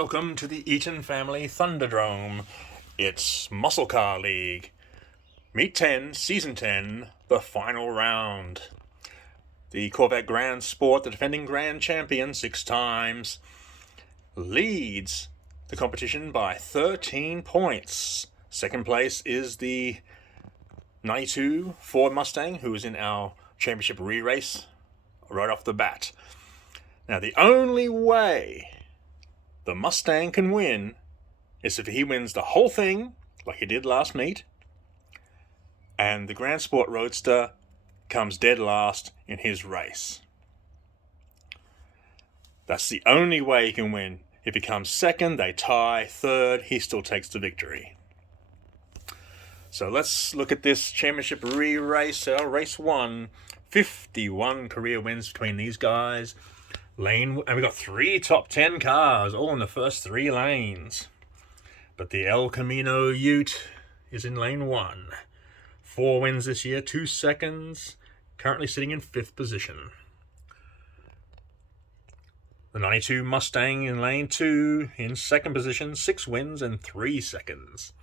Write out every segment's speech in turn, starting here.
welcome to the Eaton Family Thunderdrome. It's Muscle Car League. Meet 10, Season 10, the final round. The Corvette Grand Sport, the defending Grand Champion 6 times, leads the competition by 13 points. Second place is the 92 Ford Mustang, who is in our championship re-race right off the bat. Now, the only way the Mustang can win is if he wins the whole thing, like he did last meet, and the Grand Sport Roadster comes dead last in his race. That's the only way he can win. If he comes second, they tie. Third, he still takes the victory. So let's look at this championship re-race. Race 1, 51 career wins between these guys. And we got 3 top 10 cars, all in the first 3 lanes. But the El Camino Ute is in lane 1. 4 wins this year, 2 seconds, currently sitting in 5th position. The 92 Mustang in lane 2 in 2nd position, 6 wins and 3 seconds.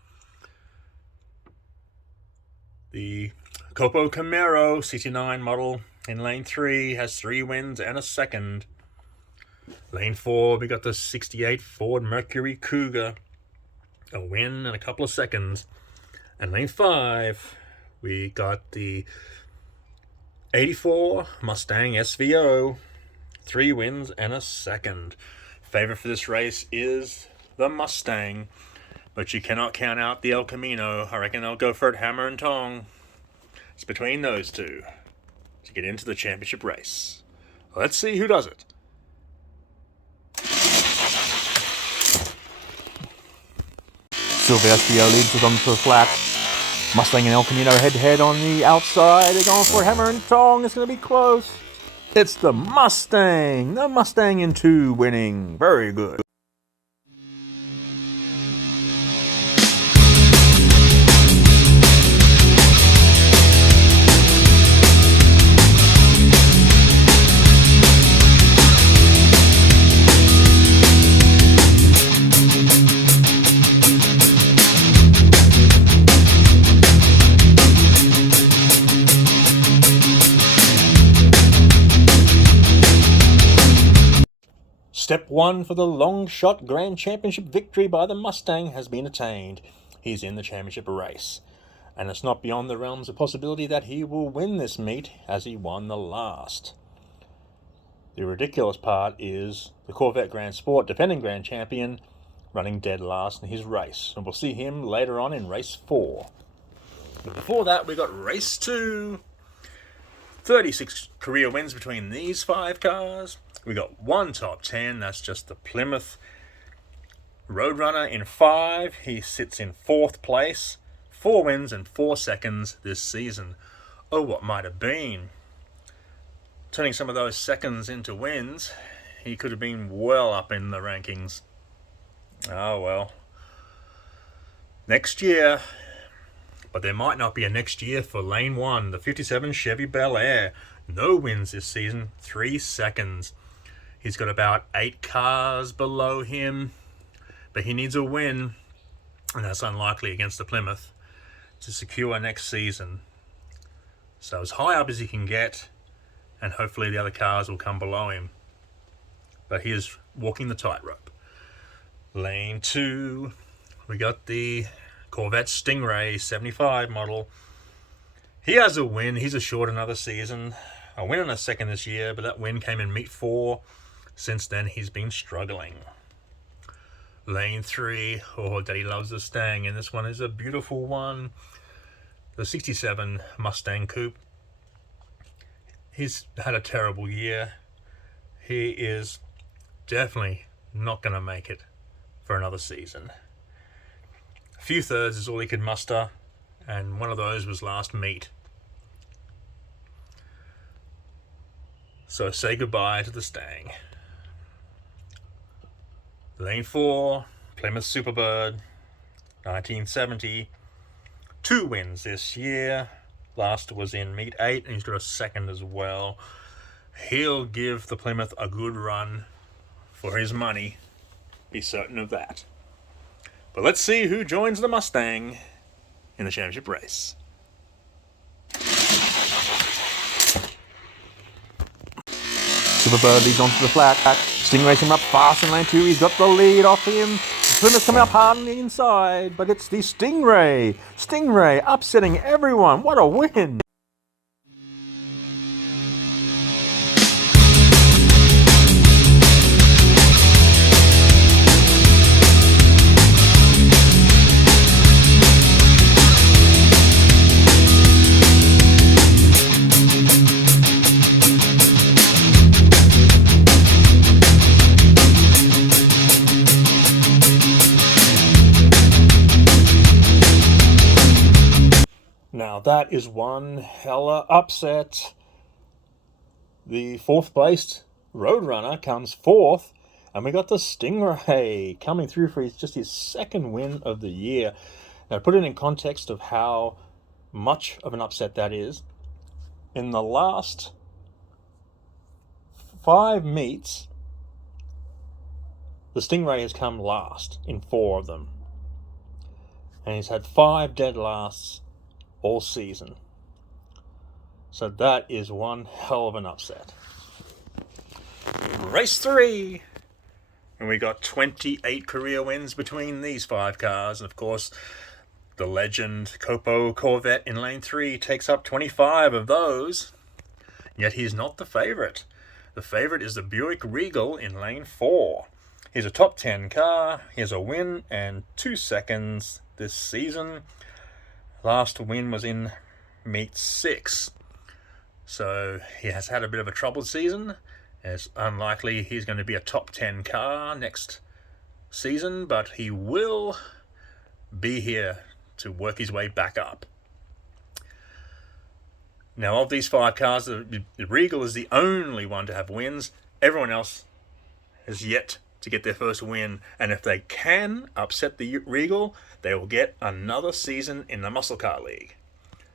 The Copo Camaro CT9 model in lane 3 has 3 wins and a second. Lane 4, we got the 68 Ford Mercury Cougar, a win and a couple of seconds. And lane 5, we got the 84 Mustang SVO, 3 wins and a second. Favorite for this race is the Mustang, but you cannot count out the El Camino. I reckon they'll go for it hammer and tong. It's between those two to get into the championship race. Let's see who does it. Silver SBO leads us onto the flat. Mustang and El Camino head-to-head on the outside. They're going for a hammer and tong. It's going to be close. It's the Mustang. The Mustang in 2 winning. Very good. Step 1 for the long shot Grand Championship victory by the Mustang has been attained. He's in the championship race. And it's not beyond the realms of possibility that he will win this meet as he won the last. The ridiculous part is the Corvette Grand Sport defending Grand Champion running dead last in his race. And we'll see him later on in race 4. But before that, we got race 2. 36 career wins between these 5 cars. We got 1 top 10, that's just the Plymouth Roadrunner in 5. He sits in 4th place, 4 wins and 4 seconds this season. Oh, what might have been. Turning some of those seconds into wins, he could have been well up in the rankings. Oh well. Next year, but there might not be a next year for lane 1, the 57 Chevy Bel Air. No wins this season, 3 seconds. He's got about 8 cars below him, but he needs a win, and that's unlikely against the Plymouth, to secure next season. So as high up as he can get, and hopefully the other cars will come below him. But he is walking the tightrope. Lane 2, we got the Corvette Stingray 75 model. He has a win. He's assured another season. A win and a second this year, but that win came in meet 4. Since then, he's been struggling. Lane 3, oh, Daddy loves the Stang, and this one is a beautiful one. The 67 Mustang Coupe. He's had a terrible year. He is definitely not going to make it for another season. A few thirds is all he could muster, and one of those was last meet. So say goodbye to the Stang. Lane 4, Plymouth Superbird, 1970. 2 wins this year. Last was in meet 8, and he's got a second as well. He'll give the Plymouth a good run for his money. Be certain of that. But let's see who joins the Mustang in the championship race. Superbird leads onto the flat. Stingray's him up fast in lane 2. He's got the lead off him. Plymouth's coming up hard on the inside, but it's the Stingray. Stingray upsetting everyone. What a win! Now that is one hella upset. The fourth placed Roadrunner comes fourth, and we got the Stingray coming through for just his second win of the year. Now, to put it in context of how much of an upset that is, in the last 5 meets, the Stingray has come last in 4 of them. And he's had 5 dead lasts all season. So that is one hell of an upset. Race 3! And we got 28 career wins between these 5 cars. And of course, the legend Copo Corvette in lane 3 takes up 25 of those. Yet he's not the favourite. The favourite is the Buick Regal in lane 4. He's a top 10 car. He has a win and 2 seconds this season. Last win was in meet 6. So he has had a bit of a troubled season. It's unlikely he's going to be a top 10 car next season, but he will be here to work his way back up. Now, of these 5 cars, the Regal is the only one to have wins. Everyone else has yet to get their first win, and if they can upset the Regal, they will get another season in the Muscle Car League.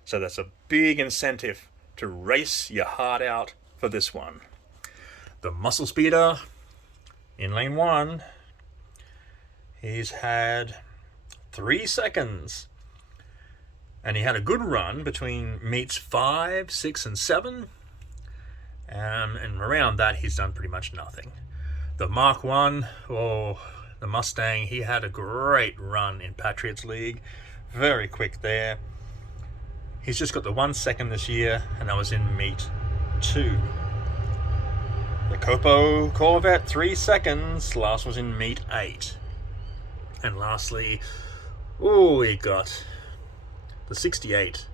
So that's a big incentive to race your heart out for this one. The Muscle Speeder in lane 1, he's had 3 seconds, and he had a good run between meets 5, 6, and 7, and around that he's done pretty much nothing. The Mark 1, the Mustang, he had a great run in Patriots League. Very quick there. He's just got the 1 second this year, and that was in meet 2. The Copo Corvette, 3 seconds. Last was in meet 8. And lastly, we got the 68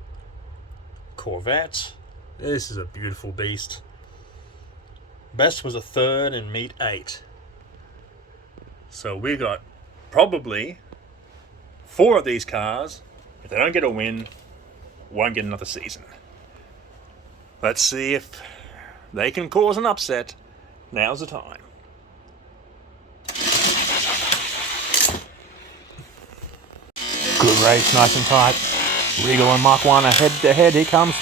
Corvette. This is a beautiful beast. Best was a 3rd in meet 8. So we got probably 4 of these cars. If they don't get a win, won't get another season. Let's see if they can cause an upset. Now's the time. Good race, nice and tight. Regal and Mark 1 are head to head. Here comes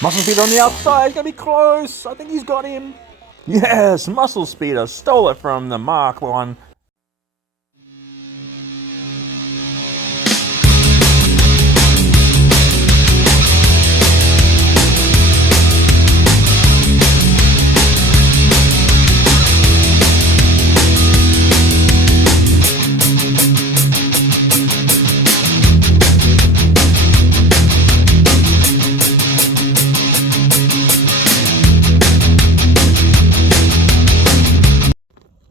Muscle Speeder on the outside. It's going to be close. I think he's got him. Yes, Muscle Speeder stole it from the Mark 1.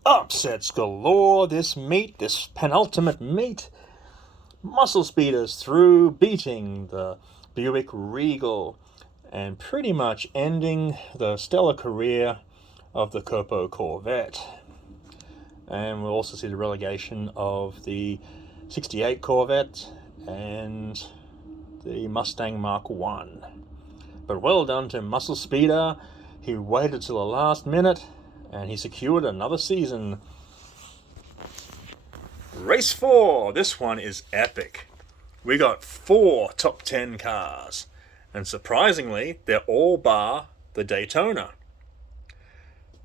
Upsets galore this meet, this penultimate meet. Muscle Speeders through, beating the Buick Regal and pretty much ending the stellar career of the Copo Corvette. And we'll also see the relegation of the 68 Corvette and the Mustang Mark 1. But well done to Muscle Speeder. He waited till the last minute and he secured another season. Race 4. This one is epic. We got 4 top 10 cars. And surprisingly, they're all bar the Daytona,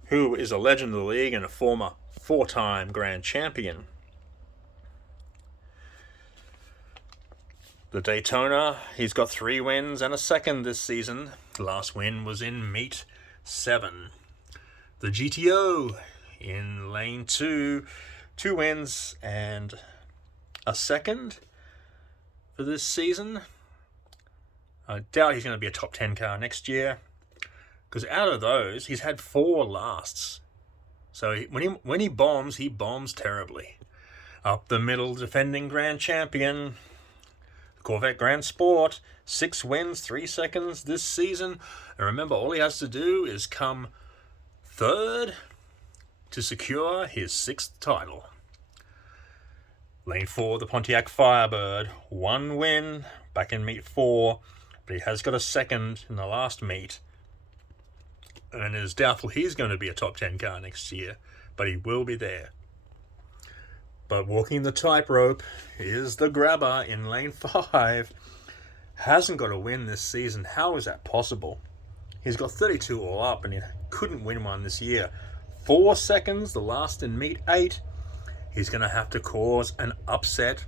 who is a legend of the league and a former 4-time grand champion. The Daytona, he's got 3 wins and a second this season. The last win was in Meet 7. The GTO in Lane 2, 2 wins and a second for this season. I doubt he's going to be a top 10 car next year, because out of those, he's had 4 lasts. So when he bombs terribly. Up the middle, defending grand champion, Corvette Grand Sport, 6 wins, 3 seconds this season. And remember, all he has to do is come third to secure his 6th title. Lane 4, the Pontiac Firebird, 1 win back in Meet 4, but he has got a second in the last meet. And it is doubtful he's going to be a top 10 car next year, but he will be there. But walking the tightrope is the grabber in Lane 5. Hasn't got a win this season. How is that possible? He's got 32 all up and he couldn't win one this year. 4 seconds, the last in Meet 8. He's going to have to cause an upset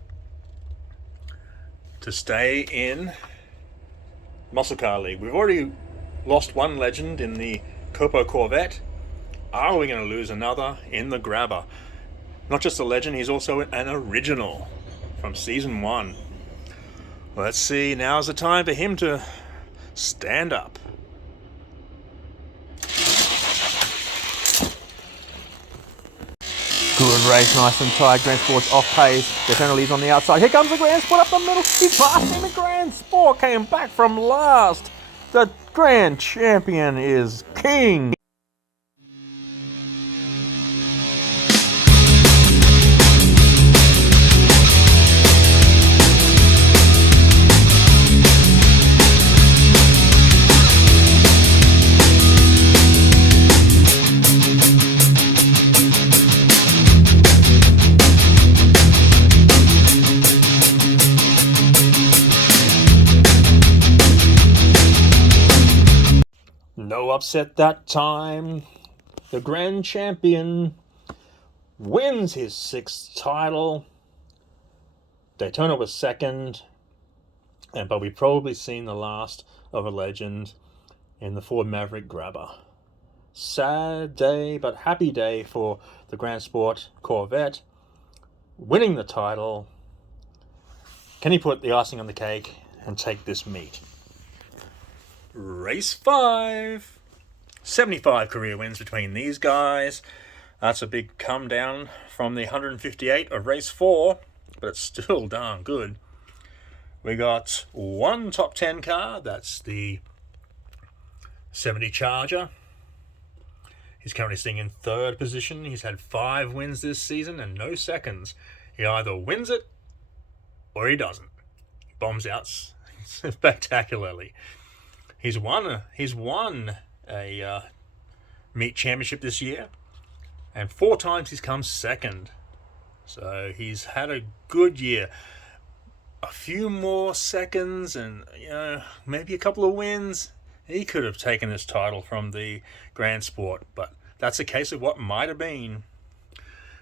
to stay in Muscle Car League. We've already lost one legend in the Copo Corvette. Are we going to lose another in the grabber? Not just a legend, he's also an original from Season 1. Let's see, now's the time for him to stand up. Good race, nice and tight. Grand Sport's off pace. Daytona leads on the outside. Here comes the Grand Sport up the middle. He's passing the Grand Sport. Came back from last. The Grand Champion is king. No upset that time. The Grand Champion wins his 6th title. Daytona was second, but we've probably seen the last of a legend in the Ford Maverick grabber. Sad day, but happy day for the Grand Sport Corvette, winning the title. Can he put the icing on the cake and take this meet? Race 5. 75 career wins between these guys. That's a big come down from the 158 of race 4, but it's still darn good. We got 1 top 10 car. That's the 70 Charger. He's currently sitting in 3rd position. He's had 5 wins this season and no seconds. He either wins it or he doesn't. He bombs out spectacularly. He's won a meet championship this year, and 4 times he's come second. So he's had a good year. A few more seconds and maybe a couple of wins, he could have taken this title from the Grand Sport, but that's a case of what might have been.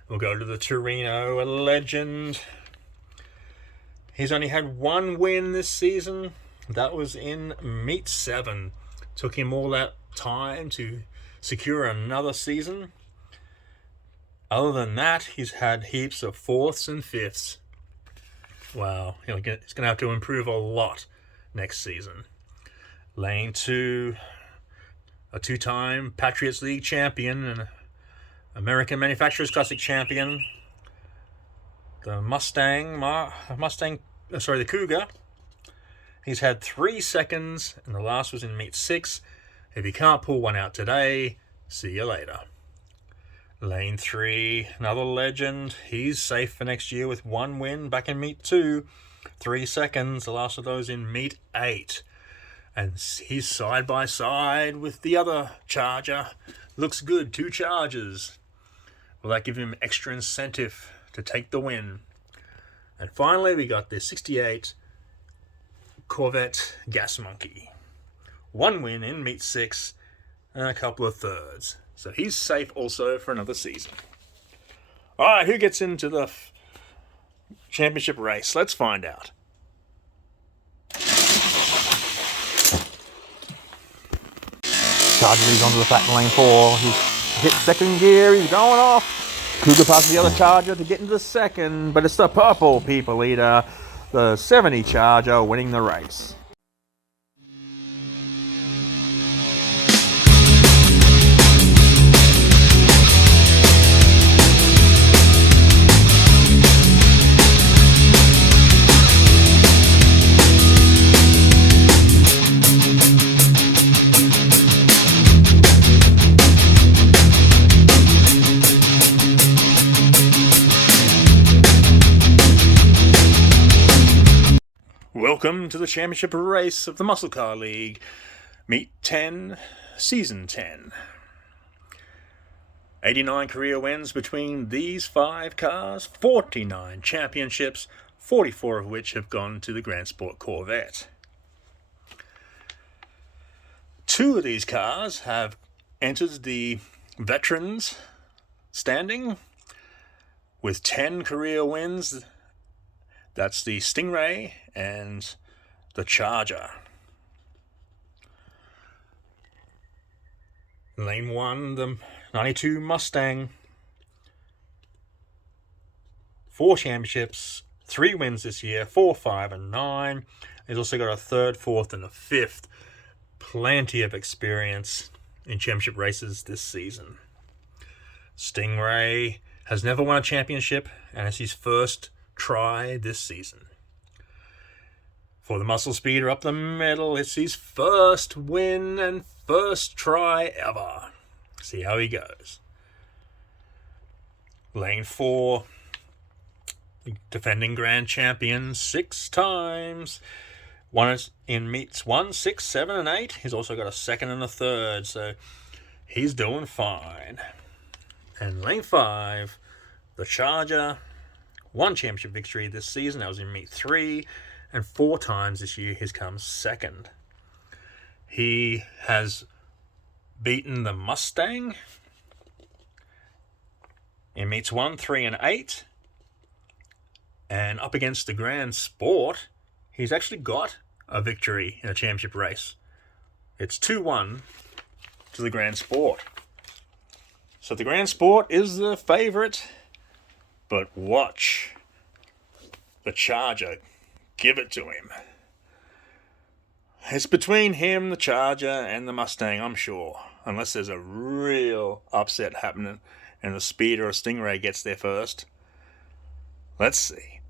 We'll go to the Torino, a legend. He's only had 1 win this season. That was in Meet 7. Took him all that time to secure another season. Other than that, he's had heaps of 4ths and 5ths. Wow, he's going to have to improve a lot next season. Lane 2, a 2-time Patriots League champion and American Manufacturers Classic champion. The the Cougar. He's had 3 seconds, and the last was in Meet 6. If he can't pull one out today, see you later. Lane 3, another legend. He's safe for next year with 1 win back in Meet 2. 3 seconds, the last of those in Meet 8. And he's side by side with the other Charger. Looks good, 2 Chargers. Will that give him extra incentive to take the win? And finally, we got the 68 Corvette Gas Monkey. 1 win in Meet 6 and a couple of 3rds. So he's safe also for another season. All right, who gets into the championship race? Let's find out. Charger is onto the flat in lane 4. He's hit second gear. He's going off. Cougar passes the other Charger to get into the second, but it's the purple people eater, the 70 Charger, winning the race. Welcome to the championship race of the Muscle Car League, Meet 10, Season 10. 89 career wins between these 5 cars, 49 championships, 44 of which have gone to the Grand Sport Corvette. 2 of these cars have entered the Veterans standing with 10 career wins. That's the Stingray and the Charger. Lane 1, the 92 Mustang. 4 championships, 3 wins this year, 4, 5, and 9. He's also got a 3rd, 4th, and a 5th. Plenty of experience in championship races this season. Stingray has never won a championship, and it's his first try this season. For the Muscle Speeder up the middle, it's his first win and first try ever. See how he goes. Lane 4, defending grand champion 6 times. Won it in meets 1, 6, 7, and 8. He's also got a 2nd and a 3rd, so he's doing fine. And lane 5, the Charger. 1 championship victory this season. That was in meet 3. And 4 times this year he's come 2nd. He has beaten the Mustang in meets 1, 3, and 8. And up against the Grand Sport, he's actually got a victory in a championship race. It's 2-1 to the Grand Sport. So the Grand Sport is the favourite. But watch the Charger give it to him. It's between him, the Charger, and the Mustang, I'm sure. Unless there's a real upset happening and the Speeder or Stingray gets there first. Let's see.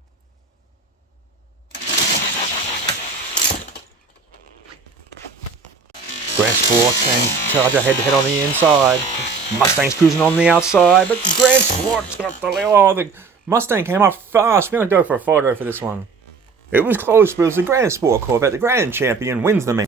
Grand Sport and Charger head-to-head on the inside. Mustang's cruising on the outside, but Grand Sport's got the... Oh, the Mustang came up fast. We're going to go for a photo for this one. It was close, but it was the Grand Sport Corvette. The Grand Champion wins the main.